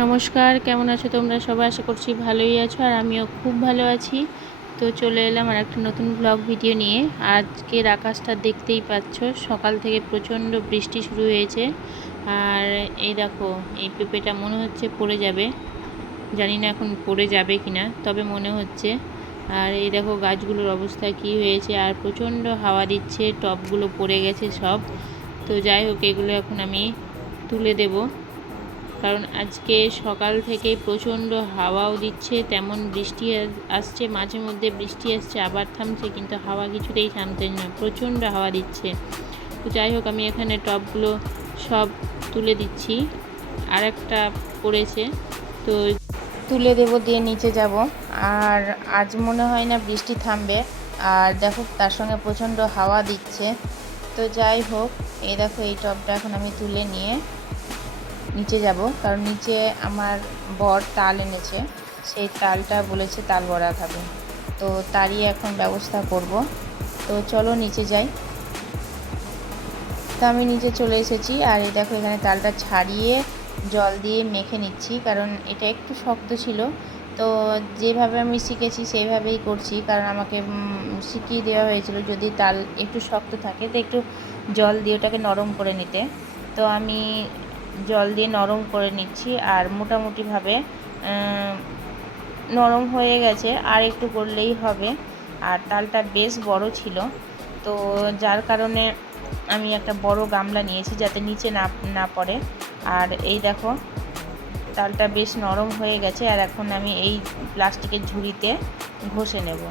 নমস্কার, কেমন আছো তোমরা সবাই? আশা করছি ভালোই আছো আর আমিও খুব ভালো আছি। তো চলে এলাম আর একটা নতুন ব্লগ ভিডিও নিয়ে। আজকের আকাশটা দেখতেই পাচ্ছ, সকাল থেকে প্রচণ্ড বৃষ্টি শুরু হয়েছে। আর এই দেখো, এই পেঁপেটা মনে হচ্ছে পড়ে যাবে, জানি না এখন পড়ে যাবে কিনা, তবে মনে হচ্ছে। আর এই দেখো গাছগুলোর অবস্থা কি হয়েছে, আর প্রচণ্ড হাওয়া দিচ্ছে, টবগুলো পড়ে গেছে সব। তো যাই হোক, এগুলো এখন আমি তুলে দেব, কারণ আজকে সকাল থেকে প্রচণ্ড হাওয়াও দিচ্ছে, তেমন বৃষ্টি আসছে, মাঝে মধ্যে বৃষ্টি আসছে আবার থামছে, কিন্তু হাওয়া কিছুতেই থামছে না, প্রচণ্ড হাওয়া দিচ্ছে। তো যাই হোক, আমি এখানে টবগুলো সব তুলে দিচ্ছি। আর একটা পড়েছে, তো তুলে দেব, দিয়ে নিচে যাব। আর আজ মনে হয় না বৃষ্টি থামবে। আর দেখো তার সঙ্গে প্রচণ্ড হাওয়া দিচ্ছে। তো যাই হোক, এই দেখো এই টবটা এখন আমি তুলে নিয়ে নিচে যাব, কারণ নিচে আমার বর তাল এনেছে, সেই তালটা বলেছে তাল বড়া খাবে, তো তারই এখন ব্যবস্থা করব। তো চলো নিচে যাই। তো আমি নিচে চলে এসেছি, আর এই দেখো এখানে তালটা ছাড়িয়ে জল দিয়ে মেখে নিচ্ছি, কারণ এটা একটু শক্ত ছিল। তো যেভাবে আমি শিখেছি সেইভাবেই করছি, কারণ আমাকে শিখিয়ে দেওয়া হয়েছিল যদি তাল একটু শক্ত থাকে তো একটু জল দিয়ে ওটাকে নরম করে নিতে। তো আমি জল দিয়ে নরম করে নিচ্ছি, আর মোটামুটিভাবে নরম হয়ে গেছে, আর একটু করলেই হবে। আর তালটা বেশ বড় ছিল, তো যার কারণে আমি একটা বড় গামলা নিয়েছি যাতে নিচে না না পড়ে। আর এই দেখো তালটা বেশ নরম হয়ে গেছে, আর এখন আমি এই প্লাস্টিকের ঝুড়িতে ঘষে নেব।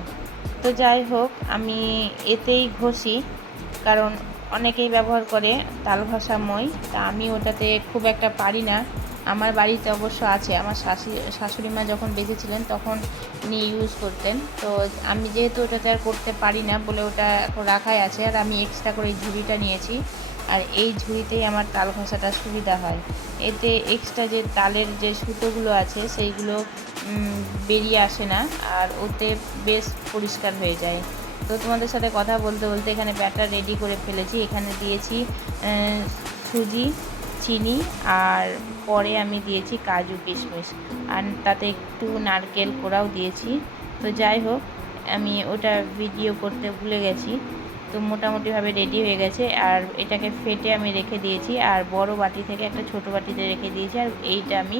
তো যাই হোক, আমি এতেই ঘষি, কারণ অনেকেই ব্যবহার করে তাল ঘষা মই, তা আমি ওটাতে খুব একটা পারি না। আমার বাড়িতে অবশ্য আছে, আমার শাশুড়ি মা যখন বেঁচে ছিলেন তখন উনি ইউজ করতেন। তো আমি যেহেতু ওটাতে আর করতে পারি না বলে ওটা এখন রাখাই আছে, আর আমি এক্সট্রা করে এই ঝুড়িটা নিয়েছি। আর এই ঝুড়িতেই আমার তাল ঘষাটা সুবিধা হয়, এতে এক্সট্রা যে তালের যে সুতোগুলো আছে সেইগুলো বেরিয়ে আসে না, আর ওতে বেশ পরিষ্কার হয়ে যায়। তো তোমাদের সাথে কথা বলতে বলতে এখানে ব্যাটার রেডি করে ফেলেছি। এখানে দিয়েছি সুজি, চিনি, আর পরে আমি দিয়েছি কাজু কিশমিশ, আর তাতে একটু নারকেল কোড়াও দিয়েছি। তো যাই হোক, আমি ওটা ভিডিও করতে ভুলে গেছি। তো মোটামুটিভাবে রেডি হয়ে গেছে, আর এটাকে ফেটে আমি রেখে দিয়েছি, আর বড় বাটি থেকে একটা ছোট বাটিতে রেখে দিয়েছি, আর এইটা আমি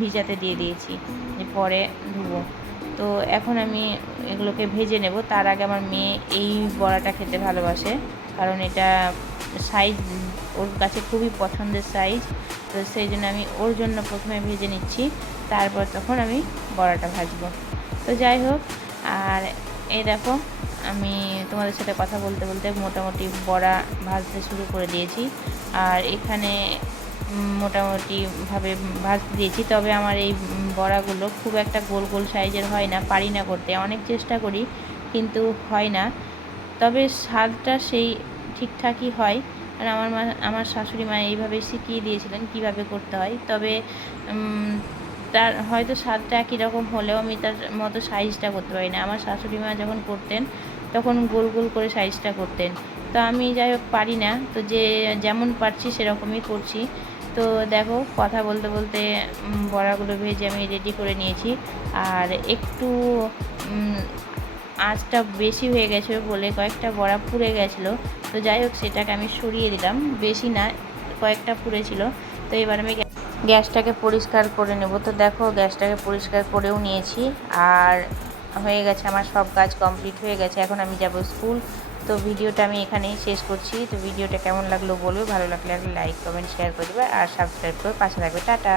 ভিজাতে দিয়ে দিয়েছি যে পরে ধুবো। তো এখন আমি এগুলোকে ভেজে নেব। তার আগে আমার মেয়ে এই বড়াটা খেতে ভালোবাসে, কারণ এটা সাইজ ওর কাছে খুবই পছন্দের সাইজ। তো সেই জন্য আমি ওর জন্য প্রথমে ভেজে নিচ্ছি, তারপর তখন আমি বড়াটা ভাজবো। তো যাই হোক, আর এই দেখো আমি তোমাদের সাথে কথা বলতে বলতে মোটামুটি বড়া ভাজতে শুরু করে দিয়েছি। আর এখানে মোটামুটিভাবে ভাজতে দিয়েছি, তবে আমার এই বড়াগুলো খুব একটা গোল গোল সাইজের হয় না, পারি না করতে, অনেক চেষ্টা করি কিন্তু হয় না। তবে স্বাদটা সেই ঠিকঠাকই হয়, আর আমার শাশুড়ি মা এইভাবেই শিখিয়ে দিয়েছিলেন কীভাবে করতে হয়। তবে তার হয়তো স্বাদটা একই রকম হলেও আমি তার মতো সাইজটা করতে পারি না। আমার শাশুড়ি মা যখন করতেন তখন গোল গোল করে সাইজটা করতেন, তো আমি যাই হোক পারি না, তো যেমন পারছি সেরকমই করছি। তো দেখো কথা বলতে বলতে বড়াগুলো ভেজে আমি রেডি করে নিয়েছি, আর একটু আঁচটা বেশি হয়ে গেছিলো বলে কয়েকটা বড়া পুড়ে গেছিলো। তো যাই হোক, সেটাকে আমি সরিয়ে দিলাম, বেশি না, কয়েকটা পুড়েছিল। তো এবার আমি গ্যাসটাকে পরিষ্কার করে নেব। তো দেখো গ্যাসটাকে পরিষ্কার করেও নিয়েছি, আর হয়ে গেছে, আমার সব কাজ কমপ্লিট হয়ে গেছে। এখন আমি যাব স্কুল। তো ভিডিওটা আমি এখানেই শেষ করছি। তো ভিডিওটা কেমন লাগলো বলবে, ভালো লাগলে একটা লাইক কমেন্ট শেয়ার করে দেবে, আর সাবস্ক্রাইব করে পাশে থাকবে। টাটা।